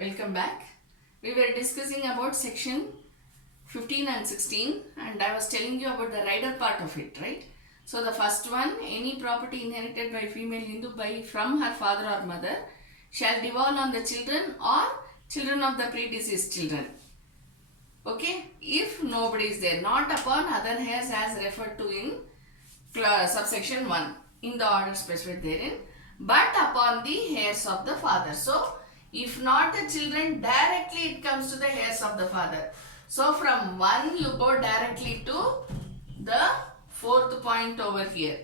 Welcome back. We were discussing about section 15 and 16 and I was telling you about the rider part of it, right? So the first one, any property inherited by female Hindu from her father or mother shall devolve on the children or children of the predeceased children. Okay, if nobody is there, not upon other heirs as referred to in subsection 1 in the order specified therein, but upon the heirs of the father. So if not the children, directly it comes to the heirs of the father. So from 1 you go directly to the fourth point over here.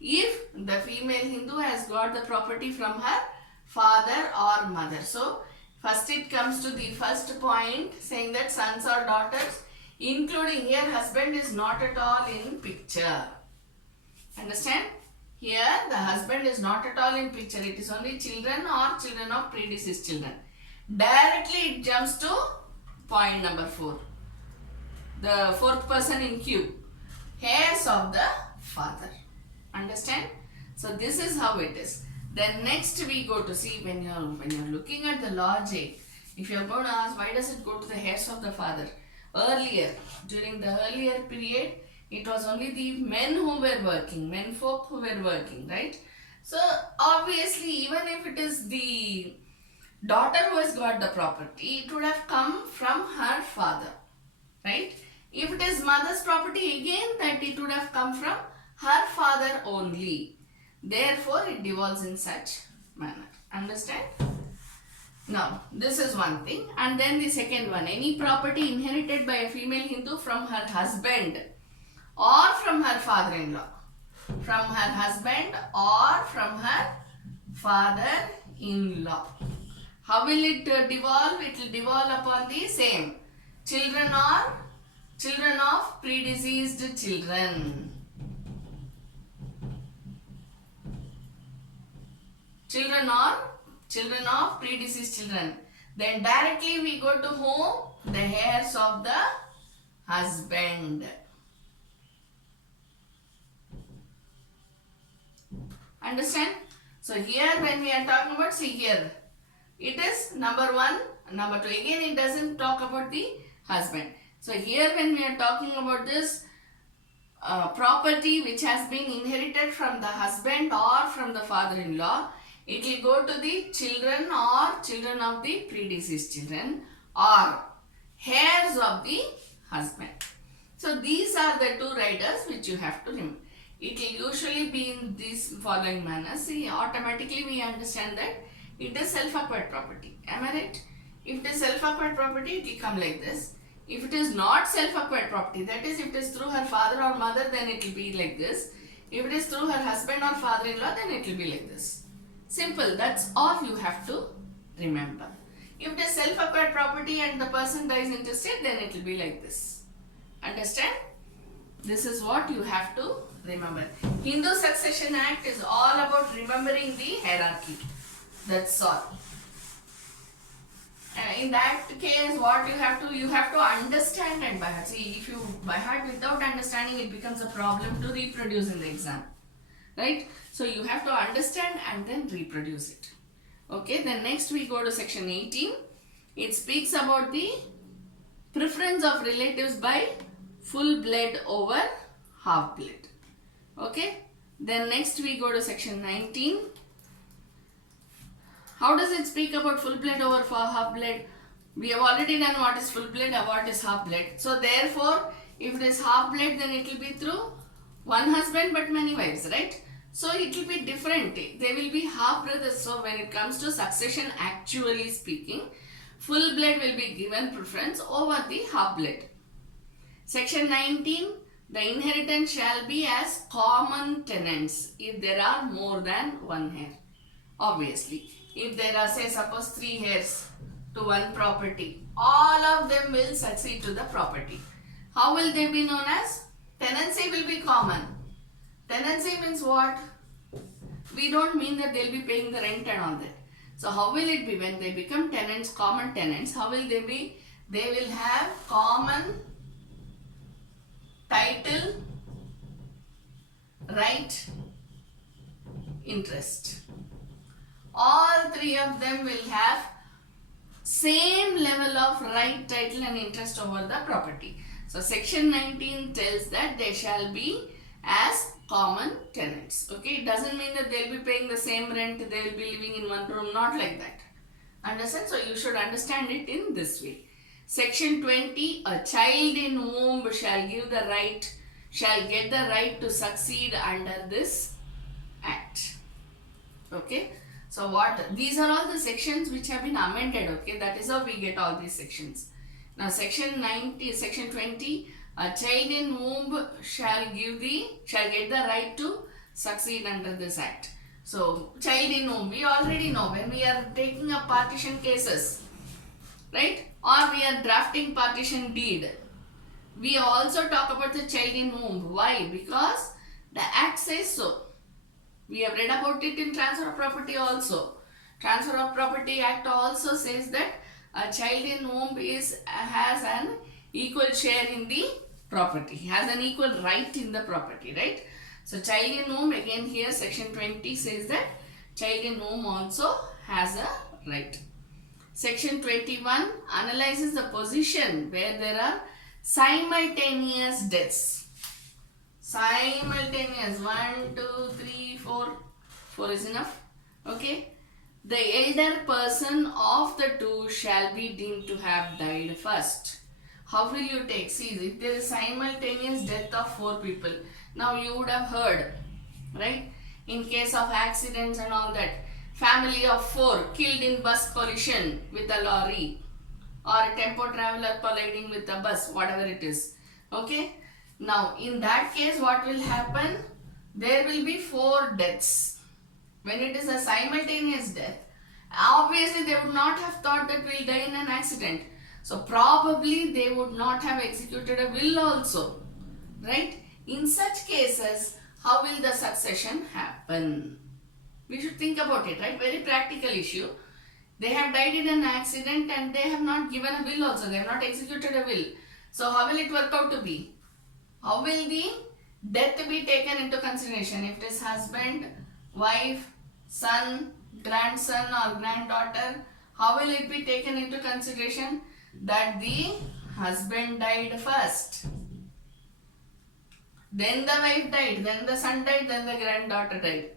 If the female Hindu has got the property from her father or mother. So first it comes to the first point saying that sons or daughters, including here husband is not at all in picture. Understand? Here the husband is not at all in picture. It is only children or children of predeceased children. Directly it jumps to point number 4. The fourth person in queue. Heirs of the father. Understand? So this is how it is. Then next we go to see when you're looking at the logic. If you're going to ask why does it go to the heirs of the father? Earlier, during the earlier period, it was only the men who were working, men folk who were working, right? So obviously even if it is the daughter who has got the property, it would have come from her father, right? If it is mother's property, again that it would have come from her father only. Therefore it devolves in such manner. Understand? Now this is one thing, and then the second one, any property inherited by a female Hindu from her husband or from her father-in-law. From her husband or from her father-in-law. How will it devolve? It will devolve upon the same. Children or children of predeceased children. Children or children of predeceased children. Then directly we go to whom? The heirs of the husband. Understand? So here when we are talking about, see here, it is number 1, number 2. Again it doesn't talk about the husband. So here when we are talking about this property which has been inherited from the husband or from the father-in-law, it will go to the children or children of the predeceased children or heirs of the husband. So these are the two riders which you have to remember. It will usually be in this following manner. See, automatically we understand that it is self-acquired property. Am I right? If it is self-acquired property, it will come like this. If it is not self-acquired property, that is, if it is through her father or mother, then it will be like this. If it is through her husband or father-in-law, then it will be like this. Simple. That's all you have to remember. If it is self-acquired property and the person dies intestate, then it will be like this. Understand? This is what you have to remember. Hindu Succession Act is all about remembering the hierarchy. That's all. In that case, what you have to understand and by heart. See, if you by heart without understanding, it becomes a problem to reproduce in the exam, right? So you have to understand and then reproduce it. Okay. Then next we go to section 18. It speaks about the preference of relatives by full blood over half blood. Okay. Then next we go to section 19. How does it speak about full blood over half blood? We have already done what is full blood and what is half blood. So therefore, if it is half blood, then it will be through one husband but many wives, right? So it will be different. They will be half brothers. So when it comes to succession, actually speaking, full blood will be given preference over the half blood. Section 19, the inheritance shall be as common tenants if there are more than one heir. Obviously, if there are, say, suppose 3 heirs to one property, all of them will succeed to the property. How will they be known as? Tenancy will be common. Tenancy means what? We don't mean that they'll be paying the rent and all that. So how will it be when they become tenants, common tenants? How will they be? They will have common title, right, interest. All 3 of them will have same level of right, title and interest over the property. So section 19 tells that they shall be as common tenants. Okay, it doesn't mean that they'll be paying the same rent, they will be living in one room, not like that. Understand? So you should understand it in this way. Section 20, a child in womb shall get the right to succeed under this act. Okay. So these are all the sections which have been amended. Okay. That is how we get all these sections. Now section 20, a child in womb shall get the right to succeed under this act. So child in womb, we already know when we are taking up partition cases, right? Or we are drafting partition deed, we also talk about the child in womb. Why? Because the act says so. We have read about it in transfer of property also. Transfer of property act also says that a child in womb has an equal share in the property, has an equal right in the property, right? So child in womb, again here section 20 says that child in womb also has a right. Section 21 analyzes the position where there are simultaneous deaths. Simultaneous, 1, 2, 3, 4. 4 is enough. Okay. The elder person of the two shall be deemed to have died first. How will you take? See, if there is simultaneous death of 4 people. Now you would have heard, right? In case of accidents and all that, family of 4 killed in bus collision with a lorry or a tempo traveler colliding with a bus, whatever it is. Okay. Now in that case, what will happen? There will be 4 deaths. When it is a simultaneous death, obviously they would not have thought that we'll die in an accident. So probably they would not have executed a will also, right? In such cases, how will the succession happen? We should think about it, right? Very practical issue. They have died in an accident and they have not given a will also. They have not executed a will. So how will it work out to be? How will the death be taken into consideration? If it is husband, wife, son, grandson or granddaughter, how will it be taken into consideration? That the husband died first, then the wife died, then the son died, then the granddaughter died.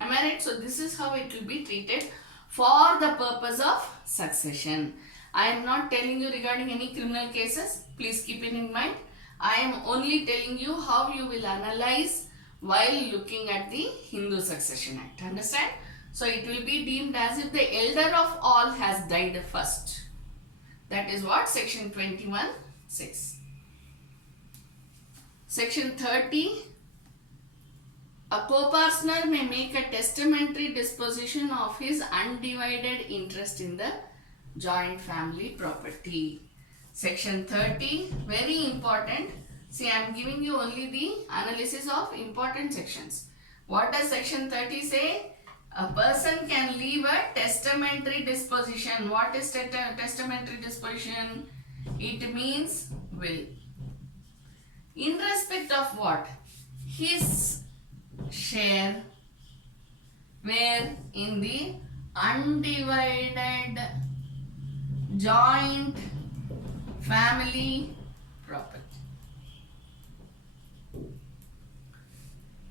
Am I right? So this is how it will be treated for the purpose of succession. I am not telling you regarding any criminal cases. Please keep it in mind. I am only telling you how you will analyze while looking at the Hindu Succession Act. Understand? So it will be deemed as if the elder of all has died first. That is what section 21 says. Section 30. A co-partner may make a testamentary disposition of his undivided interest in the joint family property. Section 30, very important. See, I am giving you only the analysis of important sections. What does section 30 say? A person can leave a testamentary disposition. What is testamentary disposition? It means will. In respect of what? His share where in the undivided joint family property.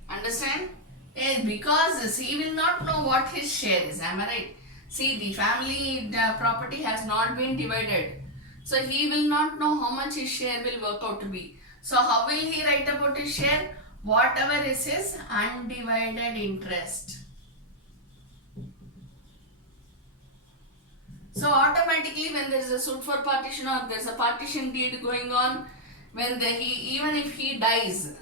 Understand? Because he will not know what his share is. Am I right? See, the family property has not been divided. So he will not know how much his share will work out to be. So how will he write about his share? Whatever is his undivided interest. So automatically when there is a suit for partition or there is a partition deed going on, when even if he dies,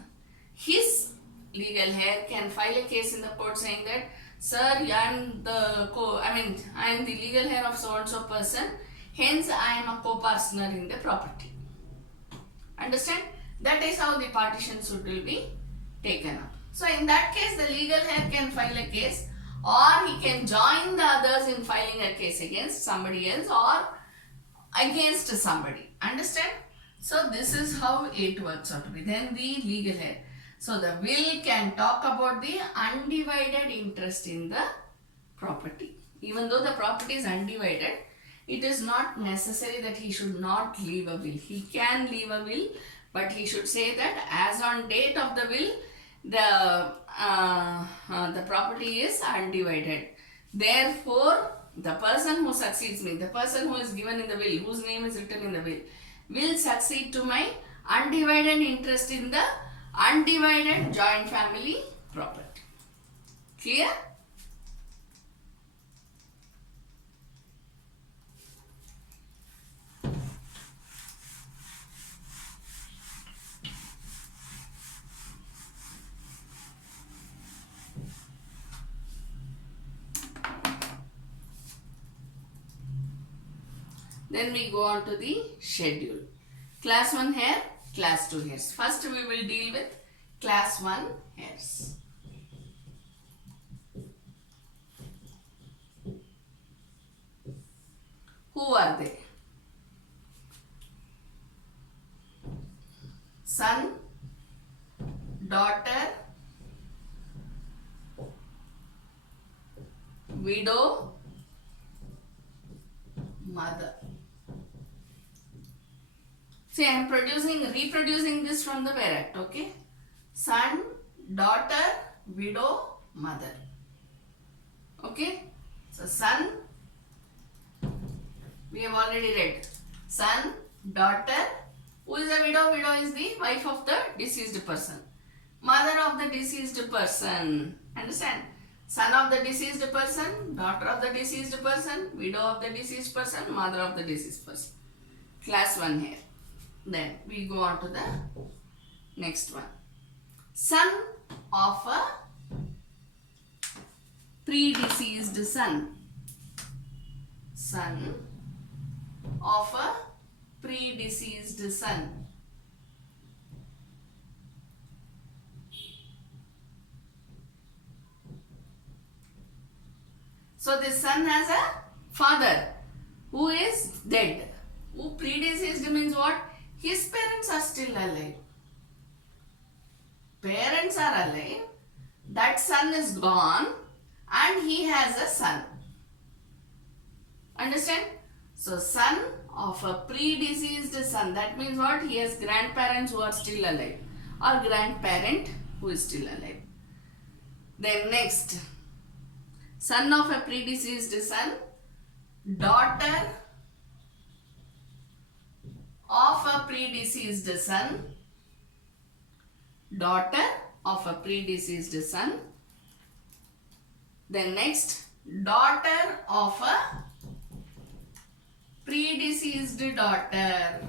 his legal heir can file a case in the court saying that, sir, I am the legal heir of so and so person, hence I am a co-partner in the property. Understand? That is how the partition suit will be taken up. So in that case, the legal heir can file a case, or he can join the others in filing a case against somebody else or against somebody. Understand? So this is how it works out to be. Then the legal heir. So the will can talk about the undivided interest in the property. Even though the property is undivided, It is not necessary that he should not leave a will. He can leave a will, but he should say that as on date of the will, the property is undivided. Therefore, the person who succeeds me, the person who is given in the will, whose name is written in the will succeed to my undivided interest in the undivided joint family property. Clear? Then we go on to the schedule. Class 1 hair, class 2 hairs. First we will deal with class 1 hairs. Who are they? Son, daughter, widow, mother. See, I am reproducing this from the Where Act, okay? Son, daughter, widow, mother. Okay? So, son, we have already read. Son, daughter, who is a widow? Widow is the wife of the deceased person. Mother of the deceased person. Understand? Son of the deceased person, daughter of the deceased person, widow of the deceased person, mother of the deceased person. Class 1 here. Then we go on to the next one. Son of a predeceased son. Son of a predeceased son. So this son has a father who is dead. Who predeceased means what? His parents are still alive. Parents are alive. That son is gone and he has a son. Understand? So son of a predeceased son. That means what? He has grandparents who are still alive. Or grandparent who is still alive. Then next. Son of a predeceased son. Daughter of a predeceased son. Daughter of a predeceased son. Then next, daughter of a predeceased daughter.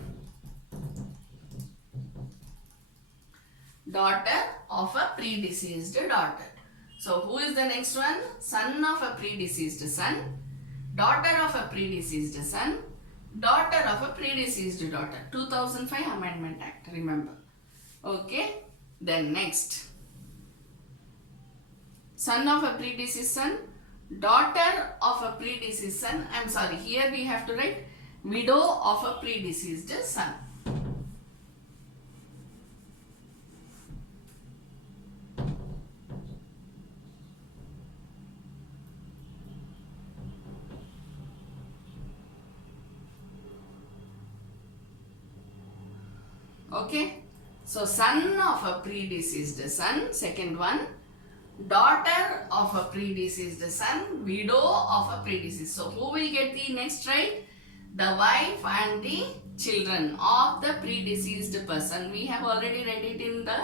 Daughter of a predeceased daughter. So, who is the next one? Son of a predeceased son. Daughter of a predeceased son. Daughter of a predeceased daughter. 2005 Amendment Act, remember. Okay. Then next. Son of a predeceased son. Daughter of a predeceased son. I am sorry, here we have to write widow of a predeceased son. Okay. So, son of a predeceased son, second one. Daughter of a predeceased son, widow of a predeceased. So, who will get the next right? The wife and the children of the predeceased person. We have already read it in the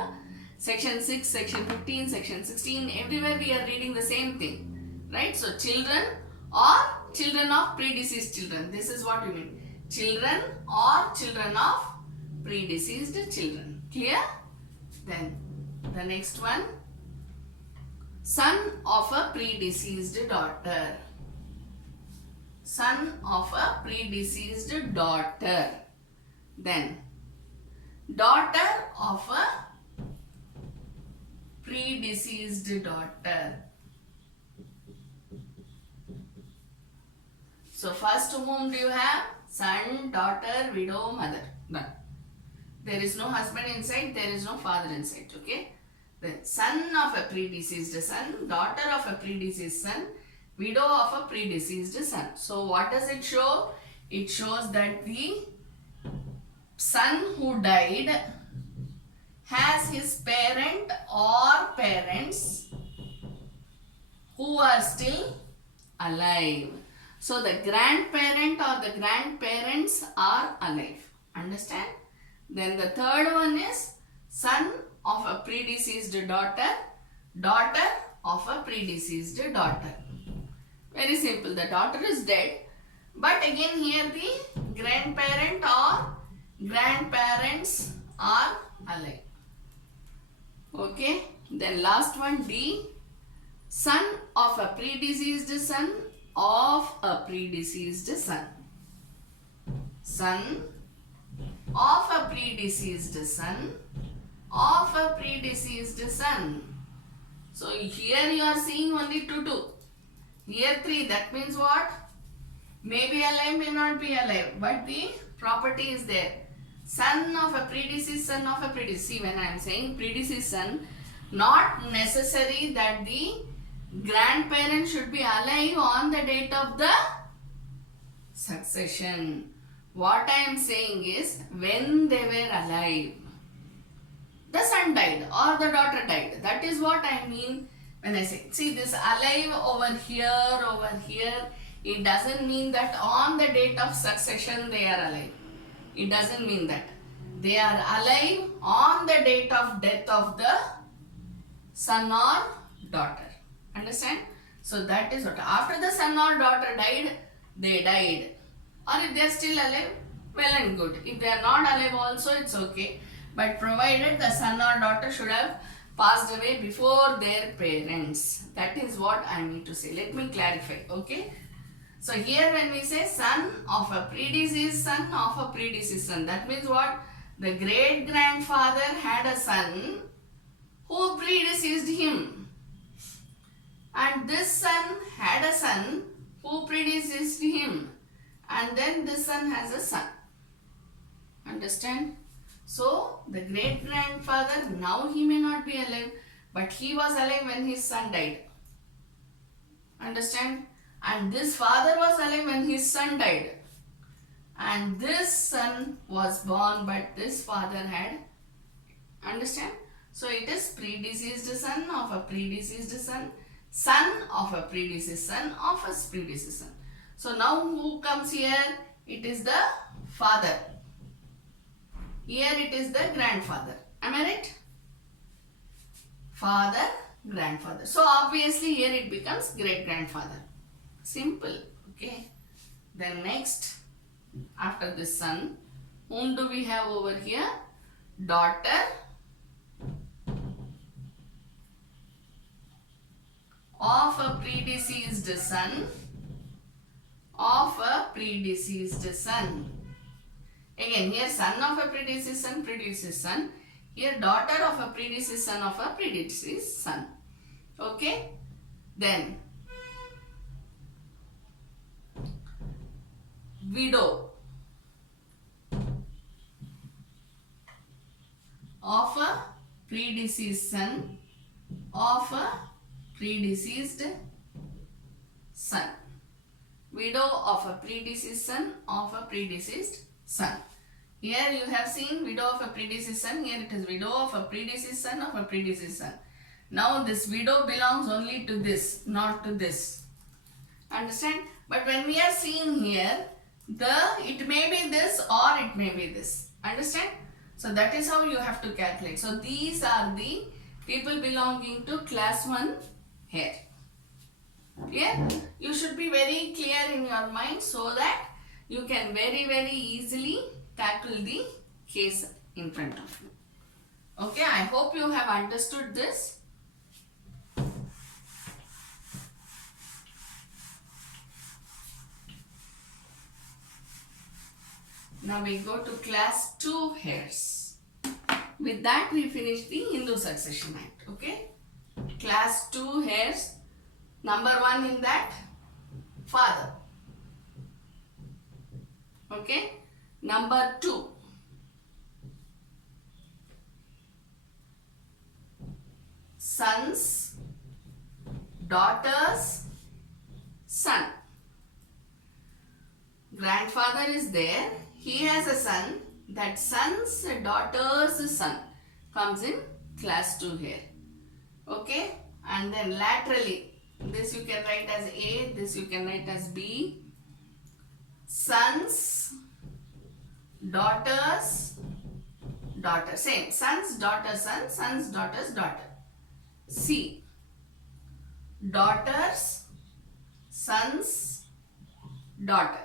section 6, section 15, section 16. Everywhere we are reading the same thing. Right? So, children or children of predeceased children. This is what we mean. Children or children of predeceased children. Clear? Then the next one. Son of a predeceased daughter. Son of a predeceased daughter. Then daughter of a predeceased daughter. So first whom do you have? Son, daughter, widow, mother. Done. There is no husband inside, there is no father inside. Okay. Then son of a predeceased son, daughter of a predeceased son, Widow of a predeceased son. So what does it show? It shows that the son who died has his parent or parents who are still alive. So the grandparent or the grandparents are alive. Understand? Then the third one is son of a predeceased daughter, daughter of a predeceased daughter. Very simple. The daughter is dead, but again here the grandparent or grandparents are alive. Okay. Then last one, D. Son of a predeceased son of a predeceased son. Son of a predeceased son of a predeceased son. So here you are seeing only 2. Here 3. That means what? May be alive, may not be alive, but the property is there. Son of a predeceased son of a predeceased. See, when I am saying predeceased son, not necessary that the grandparent should be alive on the date of the succession. What I am saying is when they were alive, the son died or the daughter died. That is what I mean when I say, see this alive over here, it doesn't mean that on the date of succession they are alive. It doesn't mean that. They are alive on the date of death of the son or daughter. Understand? So that is what. After the son or daughter died, they died. Or if they are still alive, well and good. If they are not alive also, it's okay. But provided the son or daughter should have passed away before their parents. That is what I need to say. Let me clarify. Okay. So here when we say son of a predeceased son of a predeceased son, that means what? The great grandfather had a son who predeceased him. And this son had a son who predeceased him. And then this son has a son. Understand? So the great grandfather, now he may not be alive, but he was alive when his son died. Understand? And this father was alive when his son died. And this son was born, but this father had. Understand? So it is predeceased son of a predeceased son, son of a predeceased son of a predeceased son. So now who comes here? It is the father. Here it is the grandfather. Am I right? Father, grandfather. So obviously here it becomes great grandfather. Simple. Okay. Then next, after this son, whom do we have over here? Daughter of a predeceased son of a predeceased son. Again, here son of a predeceased son. Here daughter of a predeceased son of a predeceased son. Okay. Then widow of a predeceased son of a predeceased son. Widow of a predeceased son of a predeceased son. Here you have seen widow of a predeceased son. Here it is widow of a predeceased son of a predeceased son. Now this widow belongs only to this, not to this. Understand? But when we are seeing here, it may be this or it may be this. Understand? So that is how you have to calculate. So these are the people belonging to class 1 here. Clear? You should be very clear in your mind so that you can very easily tackle the case in front of you. Okay, I hope you have understood this. Now we go to class 2 heirs. With that we finish the Hindu Succession Act. Okay. Class 2 heirs. Number 1 in that, father. Okay. Number 2, sons, daughters son. Grandfather is there. He has a son. That son's daughter's son comes in class 2 here. Okay. And then laterally, this you can write as A, this you can write as B. Son's daughter's daughter. Same. Son's daughter's son, son's daughter's daughter. C. Daughter's son's daughter.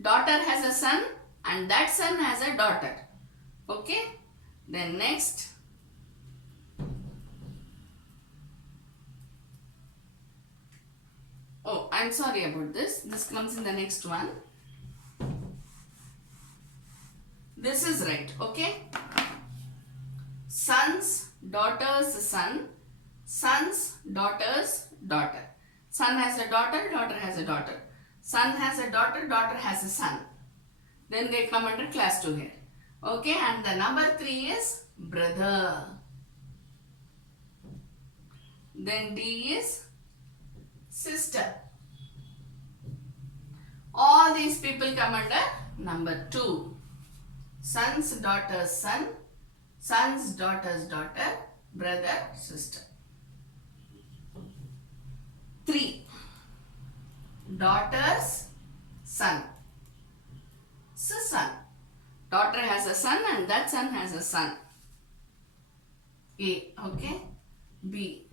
Daughter has a son and that son has a daughter. Okay. Then next. Oh, I'm sorry about this. This comes in the next one. This is right. Okay. Son's daughter's son, son's daughter's daughter. Son has a daughter, daughter has a daughter. Son has a daughter, daughter has a son. Then they come under class 2 here. Okay, and the number 3 is brother. Then D is sister. All these people come under number 2. Son's daughter's son, son's daughter's daughter, brother, sister. 3. Daughter's son. Son. Daughter has a son and that son has a son. A. Okay. B.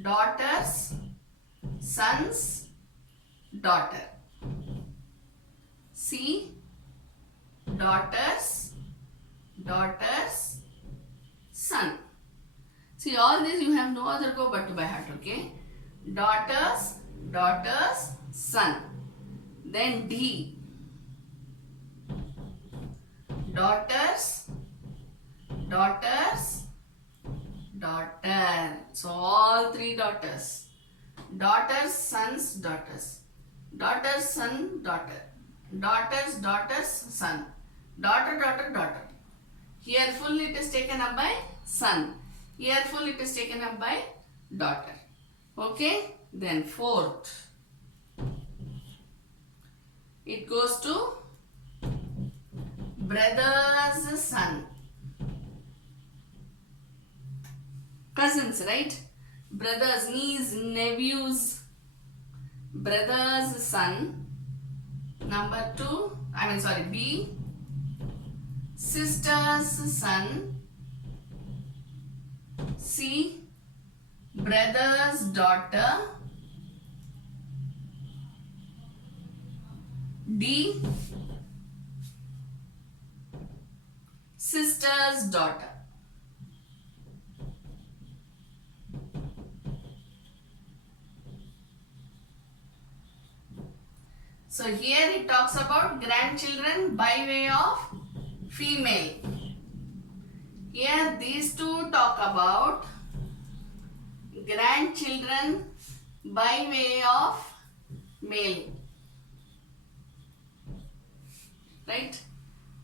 Daughter's son's daughter. C. Daughter's son. See, all this you have no other go but to by heart. Okay. Daughter's son. Then D. Daughter's daughter. So all 3 daughters. Daughter's son's daughters. Daughter's son daughter. Daughter's son. Daughter. Here full it is taken up by son. Here full it is taken up by daughter. Okay. Then 4th. It goes to brother's son. Cousins, right? Brothers, niece, nephews. Brother's son. Number 2. B. Sister's son. C. Brother's daughter. D. Sister's daughter. So here it talks about grandchildren by way of female. Here these two talk about grandchildren by way of male. Right?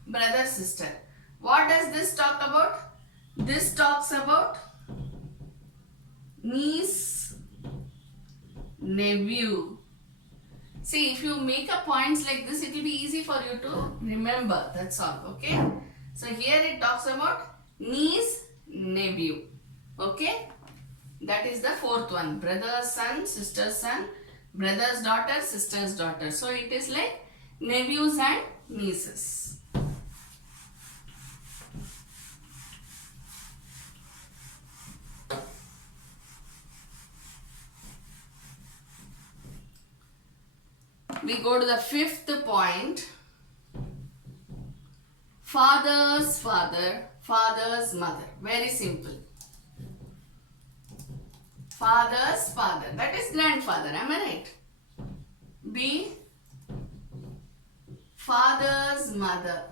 Brother, sister. What does this talk about? This talks about niece, nephew. See, if you make a points like this, it will be easy for you to remember. That's all. Okay. So here it talks about niece, nephew. Okay. That is the 4th one. Brother's son, sister's son, brother's daughter, sister's daughter. So it is like nephews and nieces. We go to the 5th point. Father's father, father's mother. Very simple. Father's father. That is grandfather. Am I right? B. Father's mother.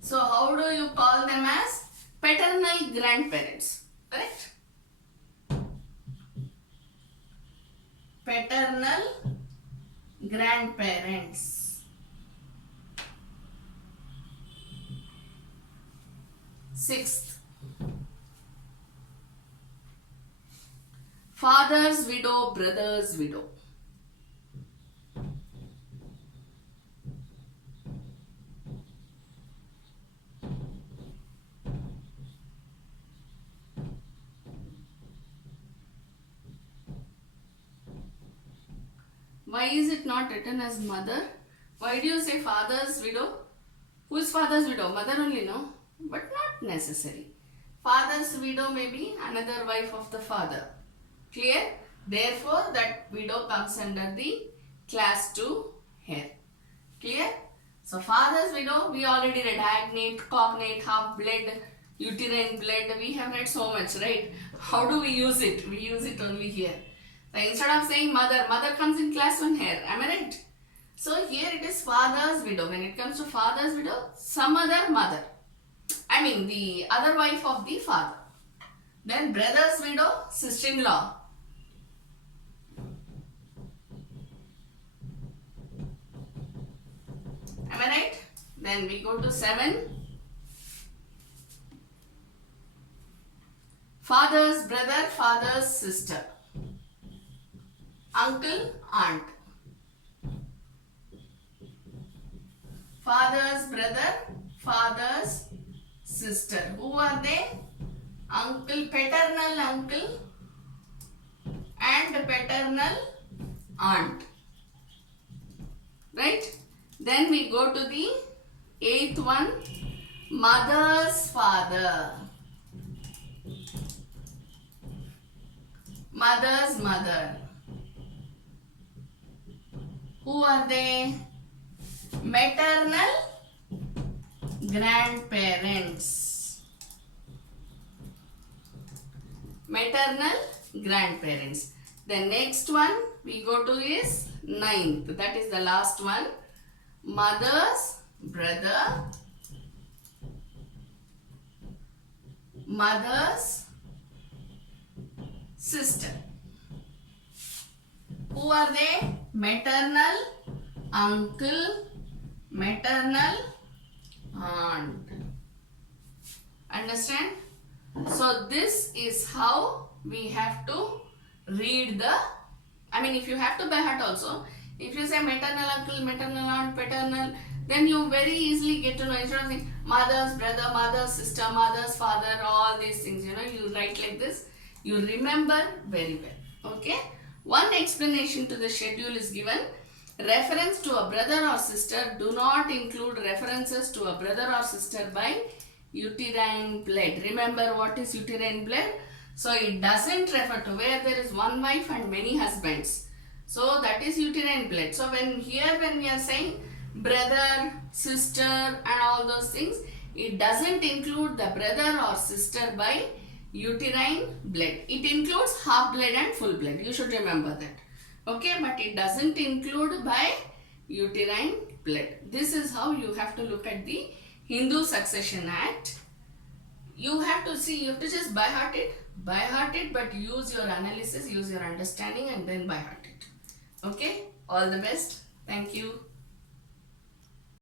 So how do you call them as? Paternal grandparents. Correct? Paternal grandparents. 6th. father's widow, brother's widow. Why is it not written as mother? Why do you say father's widow? Who is father's widow? Mother only, no? But not necessary. Father's widow may be another wife of the father. Clear? Therefore, that widow comes under the class 2 here. Clear? So, father's widow, we already read agnate, cognate, half-blood, uterine blood. We have read so much, right? How do we use it? We use it only here. So, instead of saying mother, mother comes in class 1 here. Am I right? So, here it is father's widow. When it comes to father's widow, some other mother. I mean, the other wife of the father. Then, brother's widow, sister-in-law. Am I right? Then we go to 7. Father's brother, father's sister. Uncle, aunt. Father's brother, father's sister. Who are they? Uncle, paternal uncle and paternal aunt. Right? Then we go to the 8th one. Mother's father. Mother's mother. Who are they? Maternal grandparents. Maternal grandparents. The next one we go to is 9th. That is the last one. Mother's brother. Mother's sister. Who are they? Maternal uncle, maternal aunt. Understand? So this is how we have to read the, if you have to by heart also, if you say maternal uncle, maternal aunt, paternal, then you very easily get to know, instead of saying mother's brother, mother's sister, mother's father, all these things, you write like this, you remember very well. Okay? One explanation to the schedule is given. Reference to a brother or sister do not include references to a brother or sister by uterine blood. Remember what is uterine blood? So it doesn't refer to where there is one wife and many husbands. So that is uterine blood. So when we are saying brother, sister and all those things, it doesn't include the brother or sister by uterine blood. It includes half blood and full blood. You should remember that. Okay, but it doesn't include by uterine blood. This is how you have to look at the Hindu Succession Act. You have to just by heart it, but use your analysis, use your understanding and then by heart it. Okay, all the best. Thank you.